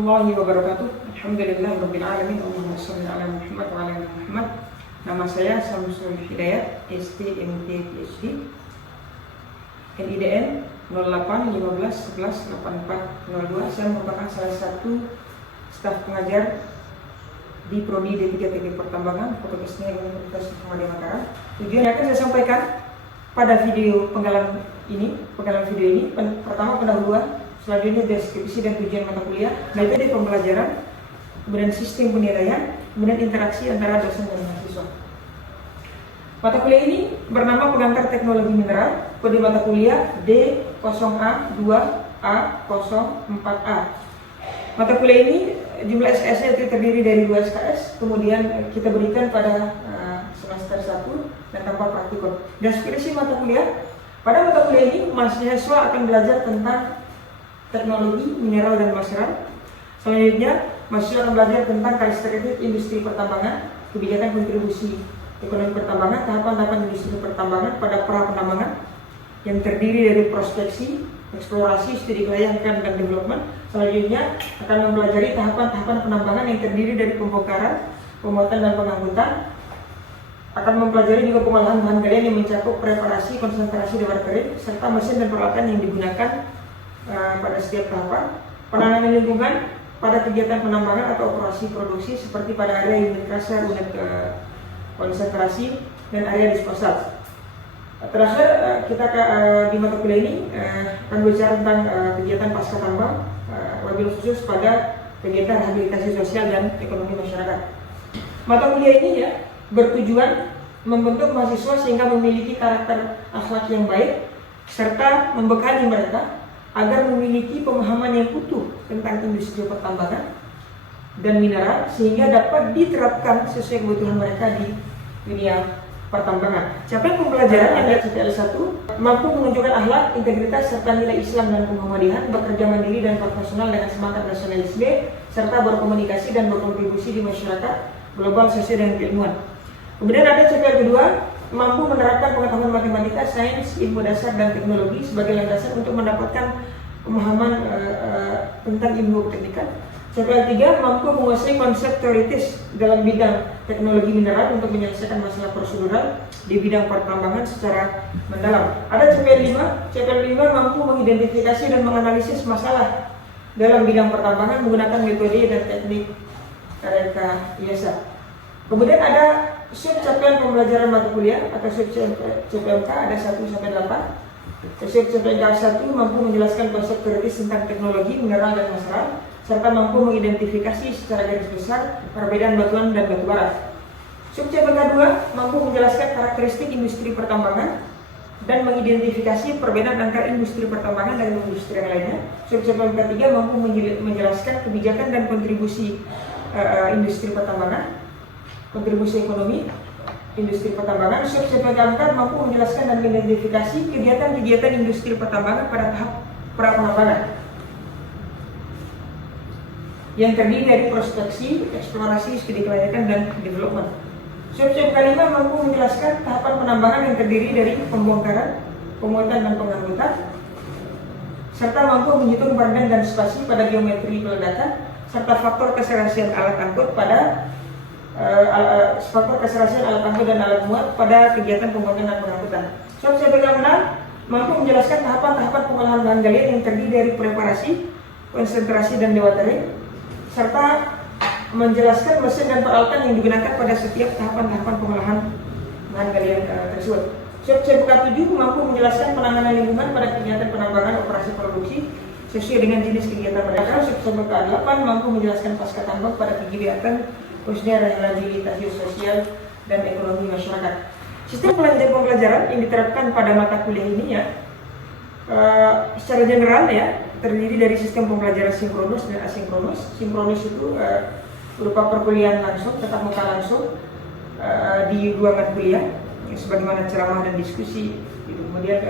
warahmatullahi wabarakatuh. Alhamdulillah rabbil alamin. Allahumma shalli ala Muhammad wa ala ali Muhammad. Nama saya Samsul Hidayat, STMT PhD, NIDN 0815118402. Saya merupakan salah satu staf pengajar di Prodi D3 Teknik Pertambangan Fakultas Teknik Universitas Muhammadiyah Mataram. Tujuan yang akan saya sampaikan pada video penggalan video ini, pertama pendahuluan, selanjutnya deskripsi dan tujuan mata kuliah, metode pembelajaran, kemudian sistem penilaian, kemudian interaksi antara dosen dan mahasiswa. Mata kuliah ini bernama Pengantar Teknologi Mineral, kode mata kuliah D0A2A04A. Mata kuliah ini jumlah SKS-nya itu terdiri dari 2 SKS, kemudian kita berikan pada semester 1 dan tanpa praktikum. Deskripsi mata kuliah, pada mata kuliah ini mahasiswa akan belajar tentang teknologi mineral dan masyarakat. Selanjutnya, mahasiswa akan belajar tentang karakteristik industri pertambangan, kebijakan kontribusi ekonomi pertambangan, tahapan-tahapan industri pertambangan pada pra penambangan yang terdiri dari prospeksi, eksplorasi, studi kelayakan dan development. Selanjutnya akan mempelajari tahapan-tahapan penambangan yang terdiri dari pembongkaran, pemuatan dan pengangkutan. Akan mempelajari juga pengolahan bahan galian yang mencakup preparasi, konsentrasi dan kering, serta mesin dan peralatan yang digunakan pada setiap tahapan. Penanganan lingkungan pada kegiatan penambangan atau operasi produksi seperti pada area unit kasar, unit konsentrasi, dan area disposal. Terakhir kita di mata kuliah ini akan bicara tentang kegiatan pasca tambang, wabil khusus pada kegiatan rehabilitasi sosial dan ekonomi masyarakat. Mata kuliah ini bertujuan membentuk mahasiswa sehingga memiliki karakter akhlak yang baik serta membekali mereka agar memiliki pemahaman yang utuh tentang industri pertambangan dan mineral sehingga dapat diterapkan sesuai kebutuhan mereka di dunia pertambangan. Capaian pembelajaran yang dari CPL 1 mampu menunjukkan akhlak, integritas serta nilai Islam dan kemuhammadiyahan, bekerja mandiri dan profesional dengan semangat nasionalisme serta berkomunikasi dan berkontribusi di masyarakat global sesuai dengan keilmuan. Kemudian ada CPL kedua, mampu menerapkan pengetahuan matematika, sains, ilmu dasar dan teknologi sebagai landasan untuk mendapatkan pemahaman tentang ilmu teknikan. CPL 3 mampu menguasai konsep teoritis dalam bidang teknologi mineral untuk menyelesaikan masalah prosedural di bidang pertambangan secara mendalam. Ada CPL 5 mampu mengidentifikasi dan menganalisis masalah dalam bidang pertambangan menggunakan metode dan teknik rekayasa. Kemudian ada sub capaian pembelajaran mata kuliah atau sub CPMK ada 1-8. Sub CPMK 1 mampu menjelaskan konsep teoritis tentang teknologi mineral dan masyarakat serta mampu mengidentifikasi secara garis besar perbedaan batuan dan batu bara. Sub CPMK 2 mampu menjelaskan karakteristik industri pertambangan dan mengidentifikasi perbedaan antara industri pertambangan dan industri yang lainnya. Sub CPMK 3 mampu menjelaskan kebijakan dan kontribusi industri pertambangan, kontribusi ekonomi industri pertambangan. Sub CPMK 4 mampu menjelaskan dan mengidentifikasi kegiatan-kegiatan industri pertambangan pada tahap pra penambangan yang terdiri dari prospeksi, eksplorasi, studi kelayakan dan development. Sub CPMK 5 mampu menjelaskan tahapan penambangan yang terdiri dari pembongkaran, pemuatan dan pengangkutan, serta mampu menghitung badan dan spasi pada geometri peledakan serta faktor keserasian alat angkut pada alat angkut dan alat muat pada kegiatan pembuatan dan pengangkutan. Sub CPMK 6 mampu menjelaskan tahapan-tahapan pengolahan bahan galian yang terdiri dari preparasi, konsentrasi dan dewatering, serta menjelaskan mesin dan peralatan yang digunakan pada setiap tahapan-tahapan pengolahan bahan galian tersebut. Sub CPMK 7 mampu menjelaskan penanganan lingkungan pada kegiatan penambangan operasi produksi sesuai dengan jenis kegiatan mereka. Sub CPMK 8 mampu menjelaskan pasca tambang pada kegiatan khususnya rehabilitasi sosial dan ekonomi masyarakat. Sistem pembelajaran yang diterapkan pada mata kuliah ini secara general terdiri dari sistem pembelajaran sinkronus dan asinkronus. Sinkronus itu berupa perkuliahan langsung, tetap muka langsung di ruangan kuliah, sebagaimana ceramah dan diskusi. Kemudian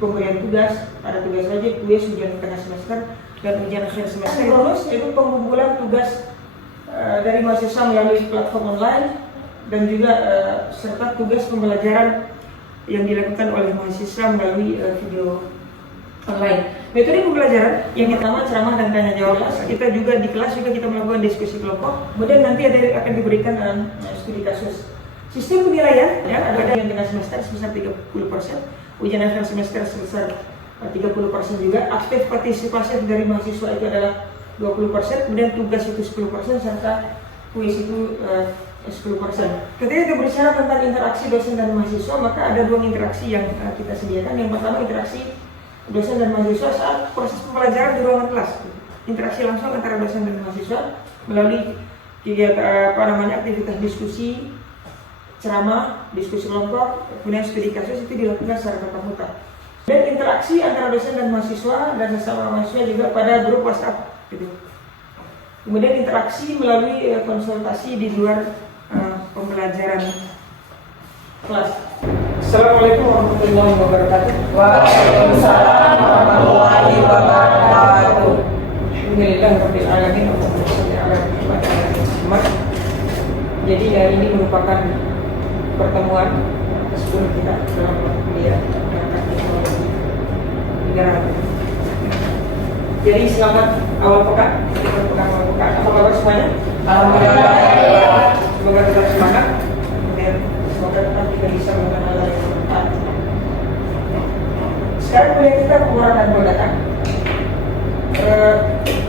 pemberian tugas, ada tugas wajib, kuis, ujian tengah semester, dan ujian akhir semester. Sinkronus itu pengumpulan tugas dari mahasiswa melalui platform online dan juga serta tugas pembelajaran yang dilakukan oleh mahasiswa melalui video online. Metode pembelajaran yang pertama ceramah dan tanya jawab kelas. Kita juga di kelas juga kita melakukan diskusi kelompok. Kemudian nanti akan diberikan studi kasus. Sistem penilaian ya ada yang dengan semester sebesar 30%, ujian akhir semester sebesar 30% juga. Aktif partisipasi dari mahasiswa itu adalah 20%, kemudian tugas itu 10% serta kuis itu 10%. Ketika kita berbicara tentang interaksi dosen dan mahasiswa, maka ada dua interaksi yang kita sediakan. Yang pertama interaksi dosen dan mahasiswa saat proses pembelajaran di ruangan kelas. Interaksi langsung antara dosen dan mahasiswa melalui kegiatan aktivitas diskusi, ceramah, diskusi kelompok, kemudian studi kasus itu dilakukan secara tatap muka. Dan interaksi antara dosen dan mahasiswa dan sesama mahasiswa juga pada grup WhatsApp gitu. Kemudian interaksi melalui konsultasi di luar pembelajaran kelas. Assalamualaikum warahmatullahi wabarakatuh. Waalaikumsalam warahmatullahi wabarakatuh. Alhamdulillahirabbil alamin. Jadi hari ini merupakan pertemuan ke-10 kita dalam kuliah teknologi negara. Jadi selamat awal pekan. Apa kabar semuanya? Alhamdulillah. Semoga tetap semangat dan semoga tetap kita bisa melakukan hal yang bermanfaat. Sekarang kuliah kita pengurangan dan peledakan.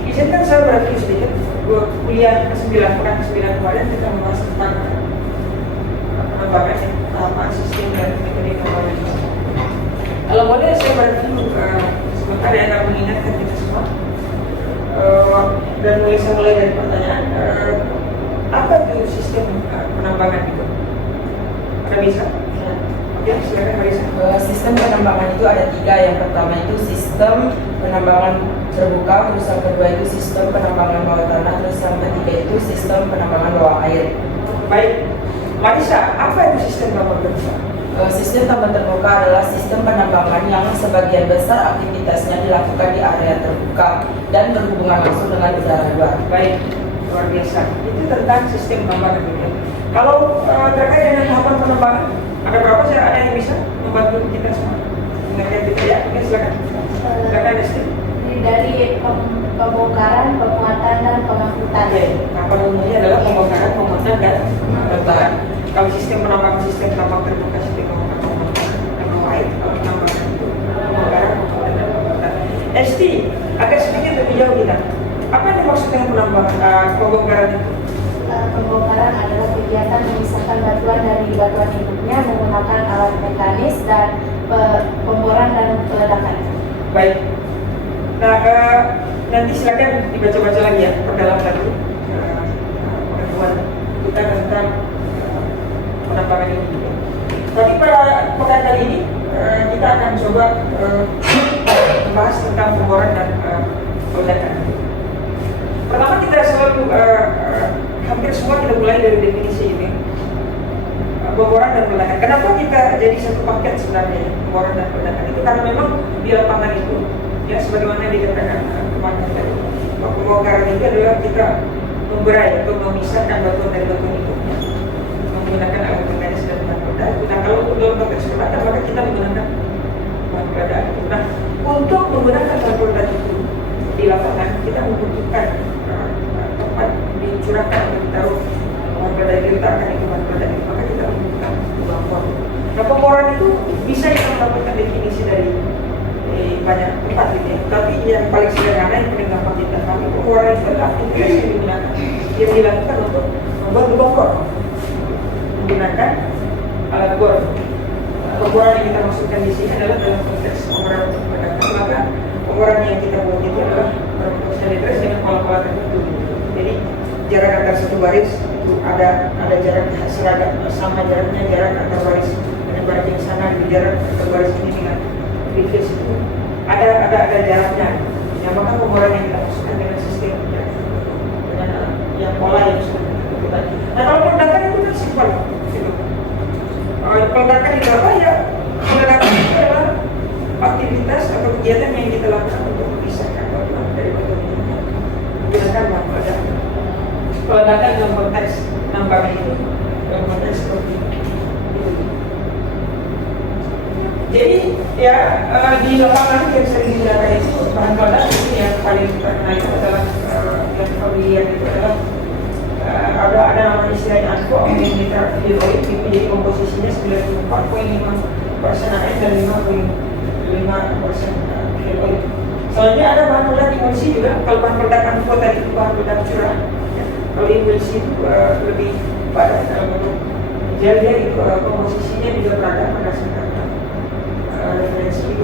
Izinkan saya berarti sedikit. Kuliah ke-9 pekan ke-9 kemarin kita membahas tentang pengembangan tahapan sistem dan metode pengembangan. Kalau boleh saya berarti sebentar ya akan mengingatkan kita semua. Dan mulai dari pertanyaan, apa itu sistem penambangan itu? Ada bisa? Ya, silakan Marisa. Sistem penambangan itu ada 3. Yang pertama itu sistem penambangan terbuka, terus yang kedua itu sistem penambangan bawah tanah, terus yang ketiga itu sistem penambangan bawah air. Baik, Marisa, apa itu sistem tambang terbuka? Sistem tambang terbuka adalah sistem penambangan yang sebagian besar aktivitasnya dilakukan di area terbuka dan berhubungan langsung dengan udara luar. Baik, luar biasa. Itu tentang sistem penambangan terbuka. Kalau terkait dengan tahapan penambangan, ada berapa sih ada yang bisa membantu kita semua? Mengenai itu ya, silakan. Silakan Desti. Dari pembongkaran, penguatan dan pengangkutan. Oke, tahapan umumnya adalah pembongkaran, penguatan dan pengangkutan. Kalau sistem penambang terbuka, sistem penambang air, kalau penambangan itu pembongkaran, penguatan dan pengangkutan. Esti, agak sedikit lebih jauh kita. Apa yang maksudnya pembongkaran itu? Pembongkaran adalah kegiatan memisahkan batuan dari batuan induknya menggunakan alat mekanis dan pemboran dan peledakan. Baik. Nah, nanti silakan dibaca-baca lagi ya, perdalam lagi pengetahuan kita tentang penambangan ini. Tapi pada pekan kali ini kita akan coba membahas tentang pemboran dan peledakan. Pertama kita selalu hampir semua kita mulai dari definisi ini, pemboran dan peledakan. Kenapa kita jadi satu paket sebenarnya pemboran dan peledakan itu? Karena memang di lapangan itu, ya sebagaimana dikatakan kemarin tadi, pembongkaran itu adalah kita memberai atau memisahkan batuan dari batuan itu menggunakan alat mekanis dan bahan peledak. Nah, kalau untuk dalam konteks peledakan maka kita menggunakan bahan peledak. Nah, untuk menggunakan bahan peledak itu di lapangan kita membutuhkan tempat dicurahkan atau ditaruh bahan peledak yang diletakkan itu bahan peledak itu, maka kita membutuhkan pembongkaran. Nah, pembongkaran itu bisa kita mendapatkan definisi dari banyak tempat gitu ya. Tapi yang paling sederhana yang paling gampang kita pahami, pembongkaran itu adalah aktivitas yang digunakan, yang dilakukan untuk membuat lubang bor menggunakan alat bor. Pemboran yang kita maksudkan di sini adalah dalam konteks pemboran untuk peledakan, maka pemboran yang kita buat itu adalah berbentuk silinderis dengan pola-pola tertentu. Jadi jarak antar satu baris itu ada jarak seragam sama jaraknya jarak antar baris dengan baris yang sana, di jarak antar baris ini dengan previous itu ada jaraknya. Ya, maka pemboran yang kita maksudkan dengan sistem ya, dengan yang pola yang sudah kita. Nah, kalau peledakan itu kan simpel. Gitu. Peledakan itu apa ya? Peledakan itu adalah aktivitas atau kegiatan yang kita lakukan untuk memisahkan batuan dari batuan itu menggunakan bahan peledak. Peledakan dalam konteks penambangan itu dalam konteks seperti itu. Jadi Ya, di lapangan yang sering digunakan itu bahan peledak itu yang paling terkenal itu adalah yang pembelian itu adalah ada nama istilahnya ANFO, nitrat fuel oil, jadi komposisinya 94,5% AN dan 5,5% fuel oil. Soalnya ada bahan peledak emulsi juga. Kalau bahan peledak ANFO tadi itu bahan peledak curah, ya. Kalau emulsi itu lebih pada dalam bentuk gel, dia itu komposisinya juga beragam berdasarkan referensi itu.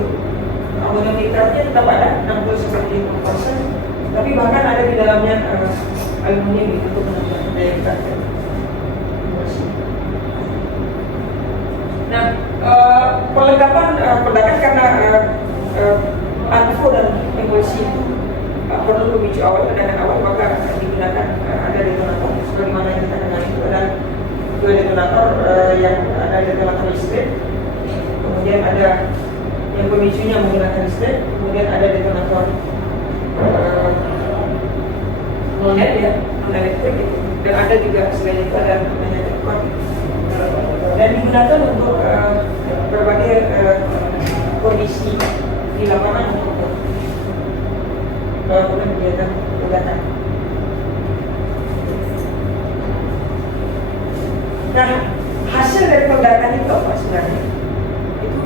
Amonium nitratnya tetap ada 60-50%, tapi bahkan ada di dalamnya aluminium itu untuk menambahkan daya tahan emulsi. Nah, peledakan karena ANFO dan emulsi itu perlu pemicu awal, ledakan awal, maka digunakan ada detonator. Sebagaimana yang kita kenal itu ada dua detonator, yang ada detonator listrik, kemudian ada yang pemicunya menggunakan listrik, kemudian ada detonator non elektrik gitu. Dan ada juga selain itu ada namanya dekor, dan digunakan untuk berbagai kondisi di lapangan untuk melakukan kegiatan ledakan. Nah, hasil dari peledakan itu apa sebenarnya? Itu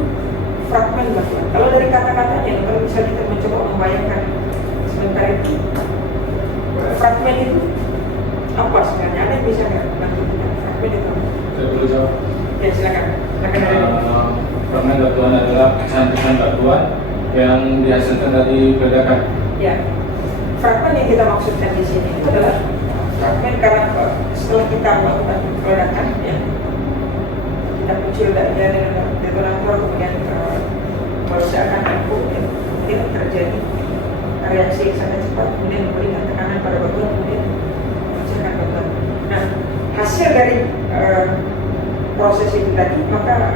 fragmen batuan. Kalau dari kata-katanya, kalau bisa kita mencoba membayangkan sebentar itu, fragmen itu apa sebenarnya? Ada yang bisa nggak bantu kita? Fragmen itu apa? Saya boleh jawab. Ya silakan. Fragmen batuan adalah pecahan-pecahan batuan yang dihasilkan dari peledakan. Ya, fragmen yang kita maksudkan di sini itu adalah fragmen karena setelah kita melakukan peledakan, ya, kita muncul dari detonator, kemudian meledakkan ANFO, kemudian terjadi reaksi yang sangat cepat, kemudian memberikan tekanan pada batuan, kemudian memecahkan batuan. Nah, hasil dari proses itu tadi, maka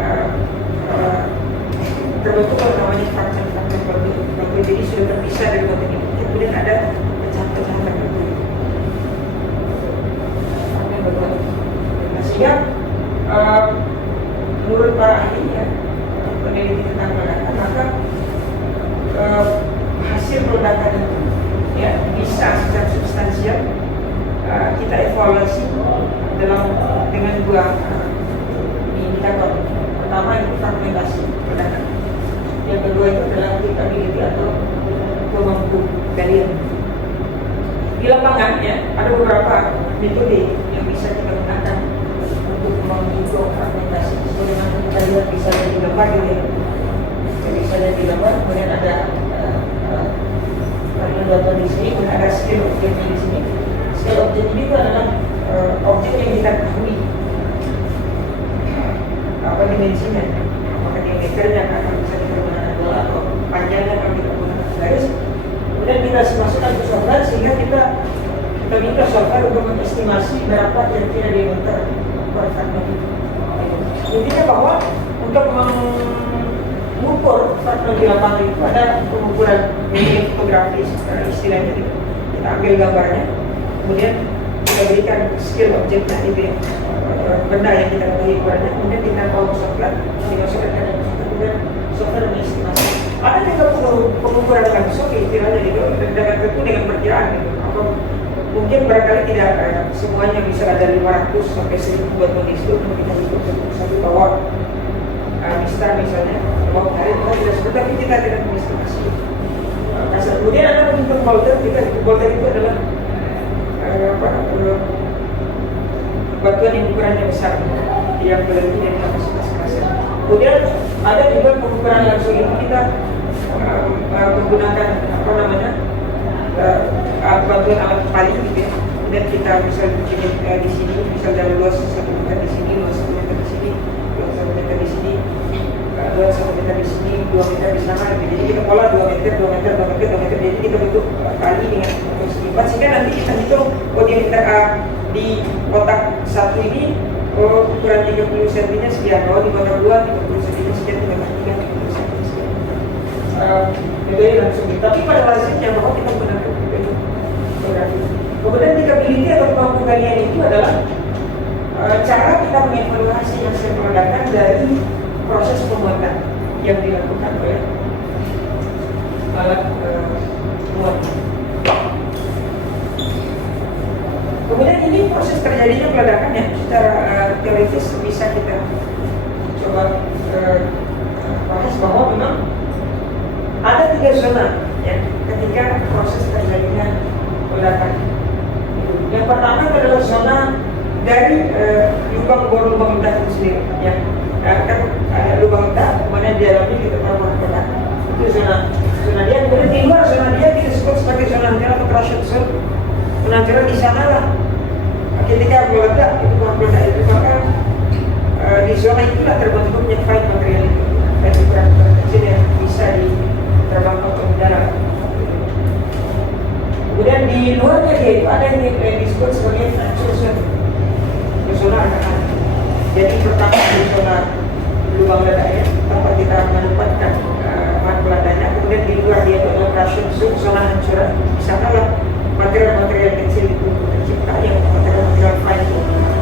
terbentuk namanya fragmen batu. Jadi sudah terpisah dari batu ini, kemudian ada pecahan-pecahan tertentu. Fragmen batu. Sehingga menurut para ahli, ya, peneliti tentang peledakan, maka hasil peledakan itu, ya, bisa secara substansial kita evaluasi dengan dua indikator. Pertama itu fragmentasi peledakan. Yang kedua itu adalah applicability atau pemampu galian. Di lapangan, ya, ada beberapa metode yang bisa kita gunakan untuk mengukur fragmentasi. Sebagaimana kita lihat bisa di gambar gitu, ya. Bisa di gambar, kemudian ada batuan di sini, kemudian ada scale objeknya di sini. Scale objek ini itu adalah objek yang kita ketahui apa dimensinya, apakah diameternya akan bisa kita gunakan bola atau panjangnya akan kita gunakan garis. Kemudian kita masukkan ke software sehingga kita minta software untuk mengestimasi berapa kira-kira diameter per fragmen itu. Intinya bahwa untuk mengukur fragmen di lapangan itu ada pengukuran metode fotografis, istilahnya itu. Kita ambil gambarnya, kemudian kita berikan skill objeknya itu, ya, benda yang kita ketahui kepadanya, kemudian kita bawa ke software, dimasukkan ke dalam software, kemudian software mengestimasi. Ada juga pengukuran langsung, istilahnya gitu, dengan tentu dengan perkiraan gitu. Apa mungkin barangkali tidak semuanya bisa ada 500 sampai 1000 batuan di situ, kemudian kita hitung satu tower. Misalnya, bahwa hari kita tidak seperti kita tidak mengestimasi. Kemudian ada menghitung bolter, bolter itu adalah batuan yang ukurannya besar, yang berlebih dari kapasitas kerasnya. Kemudian ada juga pengukuran langsung itu kita menggunakan batuan alat pali gitu, ya. Kemudian kita bisa jepit di sini, misalnya luas 1 meter di sini, luas 1 meter di sini, luas 1 meter di sini, luas 1 meter di sini, 2 meter di sana. Gitu. Jadi kita pola 2 meter, 2 meter, 2 meter, 2 meter. Jadi kita bentuk kali dengan setiap, sehingga nanti kita hitung diameter A di kotak 1 ini, ukuran 30 cm nya sekian, di kotak 2 30 cm nya sekian, di kotak 3 30 cm nya sekian. Bedanya langsung gitu. Tapi pada hasilnya bahwa kita menggunakan fotografi. Kemudian applicability atau kemampuan galian itu adalah cara kita mengevaluasi hasil peledakan dari proses pembuatan. yang dilakukan oleh alat muat. Kemudian ini proses terjadinya peledakan ya, secara teoritis bisa kita coba bahas bahwa memang ada 3 zona ya ketika proses terjadinya peledakan. Yang pertama adalah zona dari lubang bor lubang ledak itu sendiri ya. Kan ada lubang ledak, kemudian di dalamnya kita taruh ledak. Itu zona dia. Kemudian di luar zona dia kita sebut sebagai zona antara atau crush zone. Zona antara di sana lah ketika meledak itu meledak itu maka di zona itulah terbentuknya flight material itu. Itu berat kecil yang bisa diterbangkan ke udara. Kemudian di luarnya dia itu ada yang disebut sebagai fracture zone. Zona anak-anak. Jadi pertama di zona lubang ledaknya tempat kita menempatkan bahan peledaknya. Kemudian di luar dia itu adalah crush zone, zona hancuran. Di sana lah material-material kecil itu tercipta yang material fine itu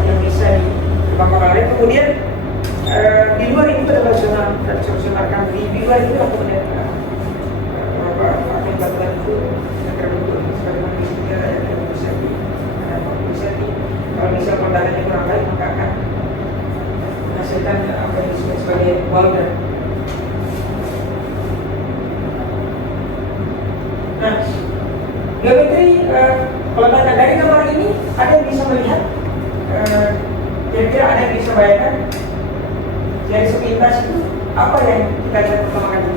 yang bisa diterbangkan oleh. Kemudian di luar itu adalah zona fracture zone akan di luar itu kemudian batuan itu yang terbentuk sebagaimana di sini yang bisa kalau misal peledakannya kurang baik maka akan menghasilkan apa yang disebut sebagai boulder. Nah, geometri peledakan dari gambar ini ada yang bisa melihat kira-kira ada yang bisa bayangkan dari sepintas itu apa yang kita lihat pertama kali.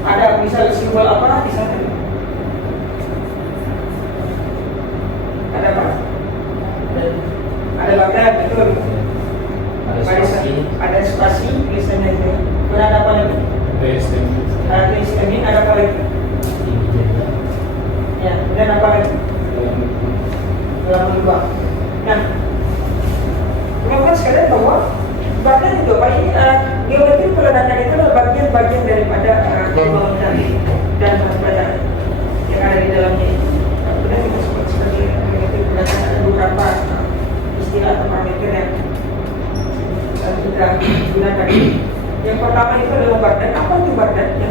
Ada misalnya simbol apa di sana? Ada apa? Ada bagian betul. Ada spasi tulisannya itu. Kemudian ada apa lagi? Ada tulisannya, ada apa lagi? Ya, kemudian apa lagi? Dalam lubang. Nah, teman-teman sekalian bahwa bahkan itu Pak ini geometri peledakan itu adalah bagian-bagian daripada lubang ledak dan peledakan yang ada di dalamnya itu. Kemudian kita sebut sebagai geometri peledakan ada beberapa istilah atau parameter yang kita gunakan. Yang pertama itu adalah bardan. Apa itu bardan? Ya,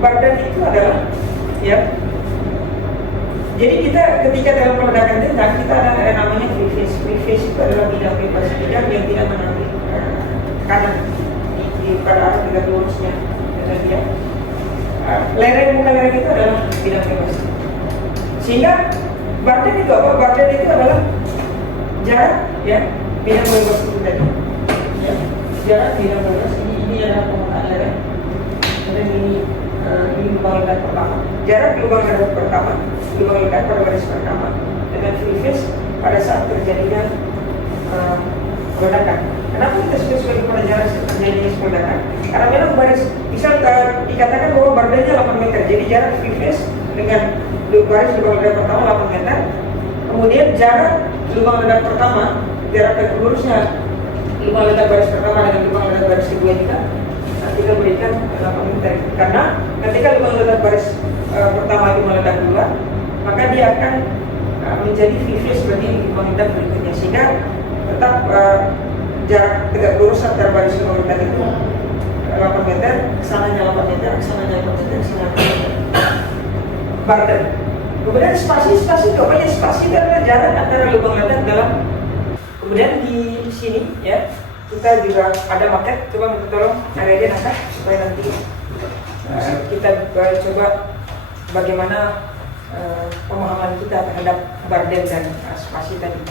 bardan itu adalah ya. Jadi kita ketika dalam peledakan tentang kita ada namanya free phase. Free phase itu adalah bidang bebas, bidang yang tidak mengambil kanan di pada arah tiga lurusnya dan dia lereng muka lereng itu adalah bidang bebas. Sehingga bardan itu apa? Bardan itu adalah jarak ya bidang bebas itu tadi. Ya, jarak bidang bebas ini adalah permukaan lereng dan ini lubang ledak pertama. Jarak lubang ledak pertama, lubang ledak pada baris pertama dengan free phase pada saat terjadinya ledakan. Kenapa kita sebut sebagai pada jarak terjadinya ledakan? Karena memang baris bisa dikatakan bahwa bardannya 8 meter. Jadi jarak free phase dengan baris lubang ledak pertama 8 meter. Kemudian jarak lubang ledak pertama, jarak lurusnya lubang ledak baris pertama dengan lubang ledak baris kedua juga kita berikan 8 meter. Karena ketika lubang ledak baris pertama itu meledak duluan, maka dia akan menjadi free phase bagi lubang ledak berikutnya, sehingga tetap jarak tegak lurus antara baris lubang ledak itu 8 meter, kesananya 8 meter, kesananya 8 meter, kesananya 8 meter. Bardan. Kemudian spasi itu apa ya? Spasi itu adalah jarak antara lubang ledak dalam. Kemudian di sini ya kita juga ada maket. Coba minta tolong ada angkat supaya nanti kita coba bagaimana pemahaman kita terhadap bardan dan spasi tadi.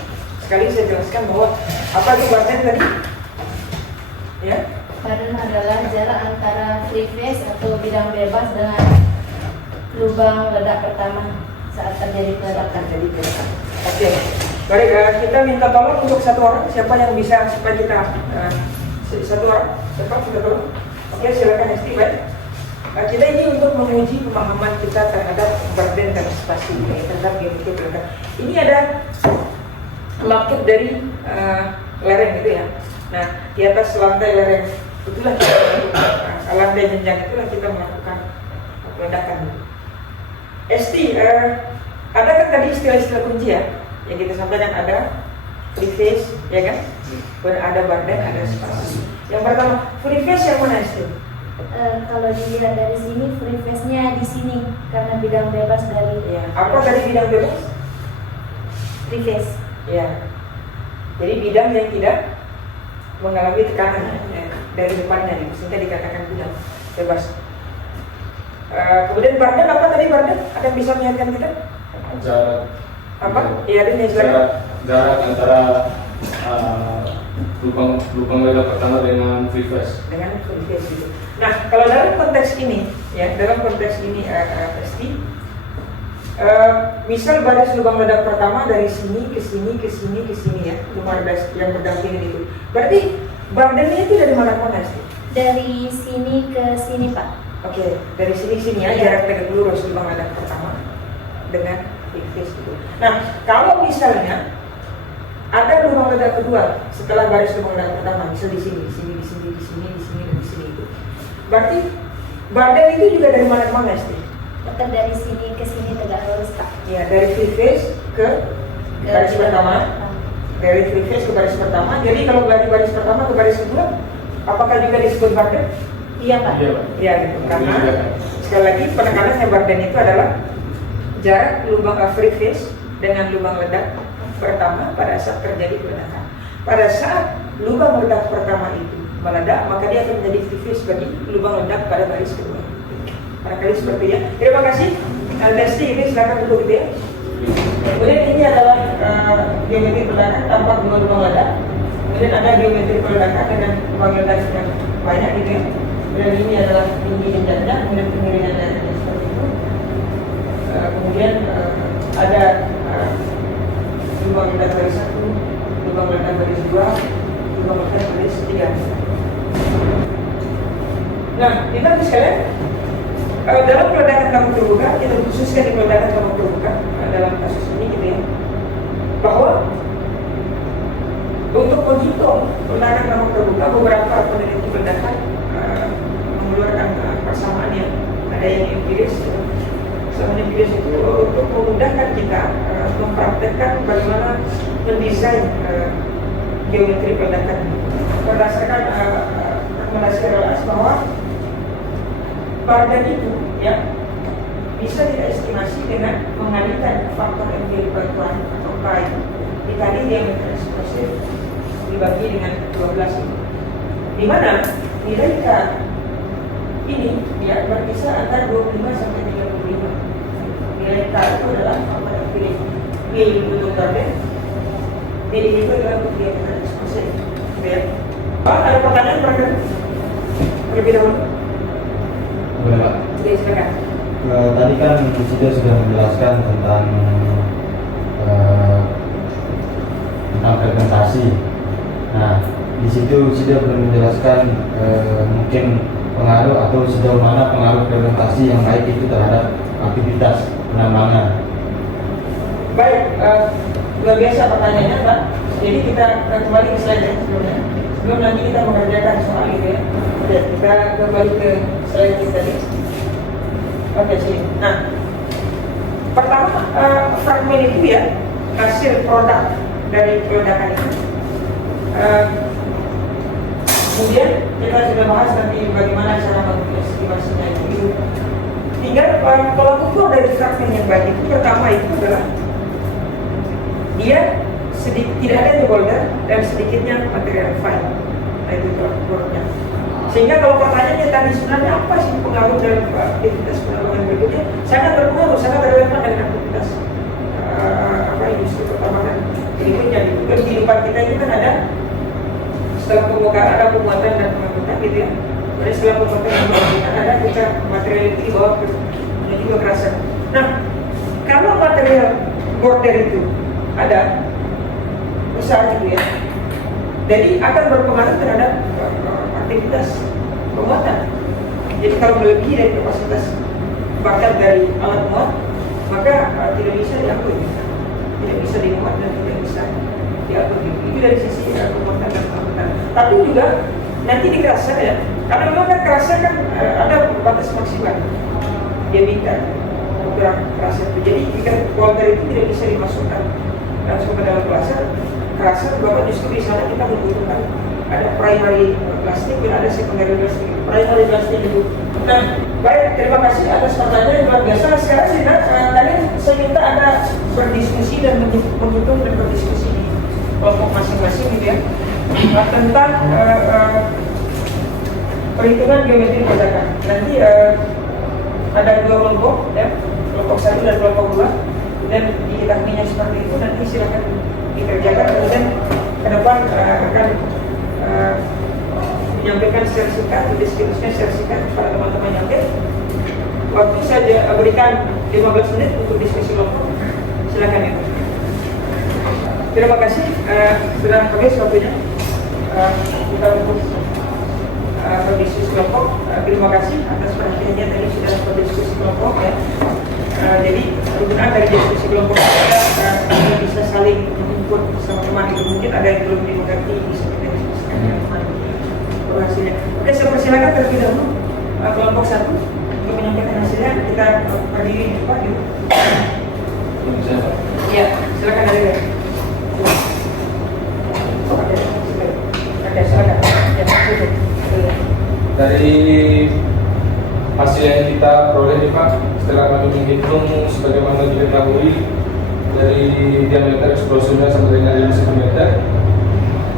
Sekali saya jelaskan bahwa apa itu bardan tadi? Ya. Bardan adalah jarak antara free phase atau bidang bebas dengan lubang ledak pertama saat terjadi peledakan. Oke. Baik, kita minta tolong untuk satu orang. Siapa yang bisa supaya kita satu orang? Siapa minta tolong? Oke, silakan Esti. Baik. Kita ini untuk menguji pemahaman kita terhadap bardan dan spasi terhadap geometri peledakan. Ini ada maket dari lereng gitu ya. Nah, di atas lantai lereng itulah kita melakukan lantai jenjang itulah kita melakukan peledakan. Esti, ada kan tadi istilah-istilah kunci ya yang kita sampaikan, ada free phase, ya kan? Ada barden, ada spasi. Yang pertama, free face yang mana itu? Kalau dilihat dari sini, free face-nya di sini karena bidang bebas dari Ya. Apa tadi bidang bebas? free face. Ya. Jadi bidang yang tidak mengalami tekanan ya, dari depannya nih, sehingga dikatakan bidang bebas. Kemudian barden apa tadi barden? Ada yang bisa mengingatkan kita? Jarak. Apa? Iya, ada yang Jarak antara lubang ledak pertama dengan free face. dengan free face itu. Nah, kalau dalam konteks ini, ya, dalam konteks ini pasti, misal baris lubang ledak pertama dari sini ke sini ke sini ke sini ya, lubang ledak yang berdampingan itu. Berarti bardennya itu dari mana ke mana sih? Dari sini ke sini, Pak. Oke, dari sini ke sini ya, Iya. jarak tegak lurus lubang ledak pertama dengan free face itu. Nah, kalau misalnya ada lubang ledak kedua setelah baris lubang ledak pertama, misal di sini, di sini, di sini, di sini, di sini, dan di sini itu. Berarti barden itu juga dari mana ke mana sih? Tetap dari sini ke sini tegak lurus, Pak. Ya, dari free face ke baris pertama, dari free face ke baris pertama. Jadi kalau dari baris pertama ke baris kedua, apakah juga disebut barden? Iya, Pak. Iya, Pak. Ya, gitu. Karena sekali lagi penekanannya barden itu adalah jarak lubang free face dengan lubang ledak pertama pada saat terjadi peledakan. Pada saat lubang ledak pertama itu meledak, maka dia akan menjadi free face bagi lubang ledak pada baris kedua. Barangkali seperti ya. Terima kasih. Desti, ini silakan duduk gitu ya. Kemudian ini adalah geometri peledakan tanpa dua lubang ledak. Kemudian ada geometri peledakan dengan lubang ledak yang banyak gitu ya. Dan ini adalah tinggi jenjangnya, kemudian kemiringannya seperti itu. Kemudian ada lubang ledak baris 1, lubang ledak baris 2, lubang ledak baris 3. Nah, kita sekalian dalam peledakan tabung terbuka, kita khususkan di peledakan tabung terbuka dalam kasus ini gitu ya, bahwa untuk menghitung peledakan tabung terbuka, beberapa peneliti peledakan mengeluarkan persamaan yang ada yang empiris. Persamaan empiris itu untuk memudahkan kita mempraktekkan bagaimana mendesain geometri peledakan berdasarkan rekomendasi RLS bahwa barden itu ya bisa diestimasi dengan mengalihkan faktor MG batuan atau K itu dikali diameter eksplosif dibagi dengan 12 itu, di mana nilai K ini ya berkisar antara 25 sampai 35. Nilai K itu adalah apa yang pilih untuk barden, pilih itu adalah untuk diameter eksplosif. Ya. Ada pertanyaan barangkali? Terlebih dahulu. Boleh, Pak. Oke, silakan. Tadi kan Sida sudah menjelaskan tentang fragmentasi. Nah, di situ Sida belum menjelaskan mungkin pengaruh atau sejauh mana pengaruh fragmentasi yang baik itu terhadap aktivitas penambangan. Baik, luar biasa pertanyaannya, Pak. Jadi kita kembali ke slide yang sebelumnya. Sebelum nanti kita mengerjakan soal itu ya. Oke, kita kembali ke slide kita tadi. Oke, sini. Nah, pertama fragmen itu ya hasil produk dari peledakan itu. Kemudian kita sudah bahas nanti bagaimana cara mengestimasinya itu. Tinggal tolak ukur dari fragmen yang baik itu pertama itu adalah dia tidak ada boulder dan sedikitnya material fine. Nah, itu tolak ukurnya. Sehingga kalau pertanyaannya tadi sebenarnya apa sih pengaruh dalam aktivitas penambangan berikutnya, sangat berpengaruh, sangat relevan dengan aktivitas industri pertambangan berikutnya. Dan di depan kita itu kan ada setelah pembongkaran ada pemuatan dan pengangkutan gitu ya. Kemudian setelah pemuatan dan pengangkutan ada kita material itu dibawa ke menuju kekerasan. Nah, kalau material border itu ada besar gitu ya, jadi akan berpengaruh terhadap aktivitas pemuatan. Jadi kalau melebihi dari kapasitas bakat dari alat muat, maka tidak bisa diangkut, tidak bisa dimuat dan tidak bisa diangkut. Itu dari sisi pemuatan dan pengangkutan. Tapi juga nanti di kerasa ya, karena memang kan kerasa kan ada batas maksimal diameter ukuran kerasa itu. Jadi jika border itu tidak bisa dimasukkan langsung ke dalam kerasa, kekerasan, bahwa justru di sana kita membutuhkan ada primary plastik dan ada secondary plastik. Primary plastik itu. Nah, baik, terima kasih atas pertanyaan yang luar biasa. Sekarang sih, tadi saya minta Anda berdiskusi dan menghitung dan berdiskusi di kelompok masing-masing gitu ya, tentang perhitungan geometri pergerakan. Nanti ada dua kelompok, ya, kelompok 1 dan kelompok 2, dan diketahuinya seperti itu. Nanti silakan dikerjakan, kemudian ke depan akan menyampaikan secara singkat, diskusinya secara singkat kepada teman-teman yang lain. Waktu saya berikan 15 menit untuk diskusi kelompok. Silakan ya. Terima kasih sudah habis waktunya kita untuk berdiskusi kelompok. Terima kasih atas perhatiannya tadi sudah berdiskusi kelompok ya. Jadi kegunaan dari diskusi kelompok kita bisa saling menginput sama-sama itu. Mungkin ada yang belum dimengerti, bisa kita diskusikan dengan teman hasilnya. Oke, saya persilakan terlebih dahulu kelompok 1 untuk menyampaikan hasilnya. Kita berdiri di depan gitu. Iya, silakan dari ya. Oke, silakan. Ya, Dari hasil yang kita peroleh nih Pak, setelah kami menghitung sebagaimana diketahui dari diameter eksplosinya sampai dengan 5 cm,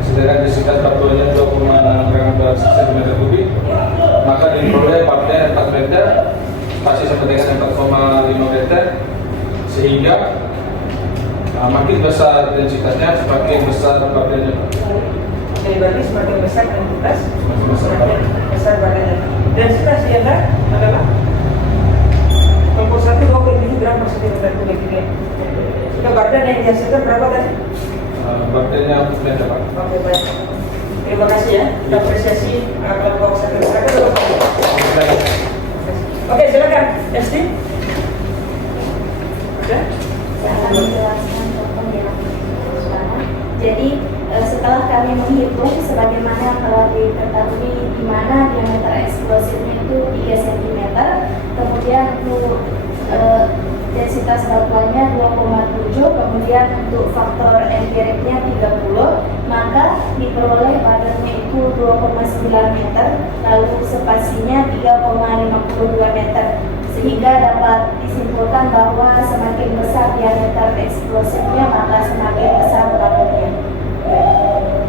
sedangkan densitas batuannya 2,6 gram per cm kubik, maka diperoleh partnya 4 meter, spasi sampai dengan 4,5 meter, sehingga makin besar densitasnya, semakin besar partnya. Jadi berarti semakin besar densitas, semakin besar badannya. Densitas yang adalah kelompok 1 2,7 gram per cm kubik ini. Jika badan yang dihasilkan berapa tadi? Badannya 4 meter Pak. Oke, baik. Terima kasih ya. Kita apresiasi kelompok 1. Silakan. Oke, silakan. Esti. Oke. Saya akan menjelaskan contoh yang pertama. Jadi setelah kami menghitung sebagaimana telah diketahui di mana diameter eksplosifnya itu 3 cm, kemudian untuk densitas batuannya 2,7, kemudian untuk faktor empiriknya 30, maka diperoleh badannya itu 2,9 meter, lalu spasinya 3,52 meter. Sehingga dapat disimpulkan bahwa semakin besar diameter eksplosifnya, maka semakin besar badannya.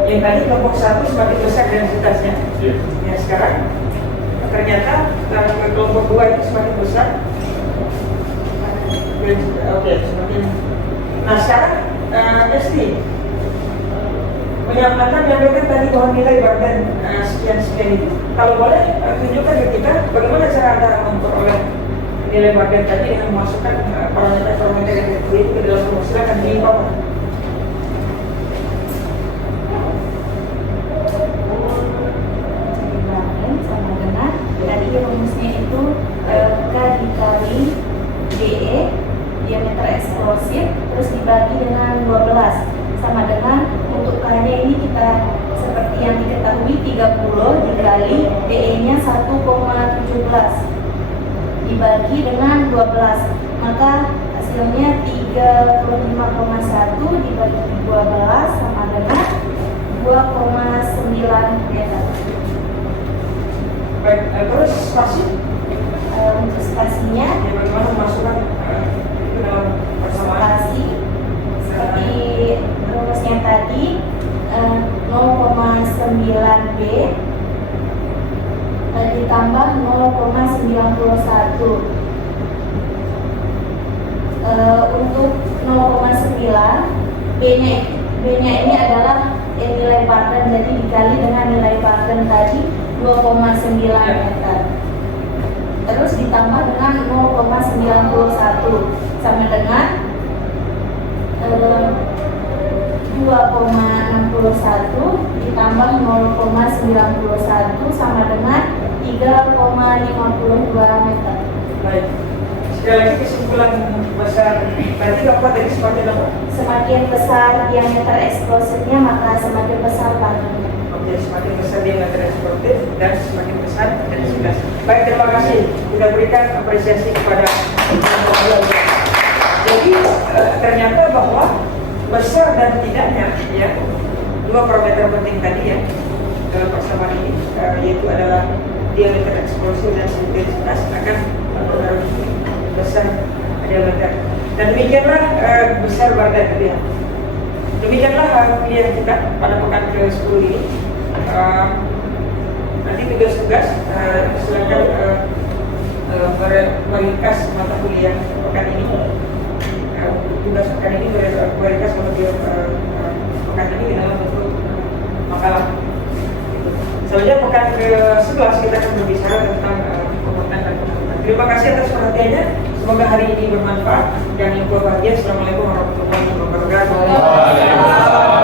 Yang tadi kelompok 1 semakin besar densitasnya. Iya. Ya, sekarang ternyata kelompok 2 itu semakin besar. Oke, semakin. Nah, sekarang Esti menyampaikan tadi bahwa nilai badan sekian itu. Kalau boleh tunjukkan ke kita bagaimana cara Anda memperoleh nilai badan tadi dengan memasukkan parameter yang itu ke dalam rumus. Silakan di bawah. Sama dengan tadi rumusnya itu K dikali DE diameter eksplosif terus dibagi dengan 12 sama dengan untuk K-nya ini kita seperti yang diketahui 30 dikali DE-nya 1,17 dibagi dengan 12, maka hasilnya 35,1 dibagi 12 sama dengan 2,9 meter. Baik, terus spasi. Untuk spasinya Ya, bagaimana memasukkan itu dalam persamaan? spasi seperti rumusnya tadi 0,9B ditambah 0,91. Untuk 0,9 B-nya ini adalah nilai badan, jadi dikali dengan nilai badan tadi 2,9 meter. Terus ditambah dengan 0,91 sama dengan 2,61 ditambah 0,91 sama dengan 3,52 meter. Baik. Sekali lagi kesimpulan besar. Berarti apa tadi semakin apa? Semakin besar diameter eksplosifnya, maka semakin besar badannya. Oke, semakin besar diameter eksplosif dan semakin besar densitas. Baik, terima kasih. Kita berikan apresiasi kepada. Jadi ternyata bahwa besar dan tidaknya ya dua parameter penting tadi ya dalam persamaan ini yaitu adalah diameter eksplosif dan sintetitas akan mempengaruhi besar diameter. Dan demikianlah besar baradai terlihat. Demikianlah kuliah kita pada pekan ke-10 ini. Nanti tugas-tugas silakan meringkas mata kuliah pekan ini. Tugas pekan ini meringkas mata kuliah pekan ini dalam bentuk makalah. Selanjutnya pekan ke-11 kita akan berbicara tentang pembuatan dan pembuatan. Terima kasih atas perhatiannya. Semoga hari ini bermanfaat dan yang berbahagia. Assalamualaikum warahmatullahi wabarakatuh.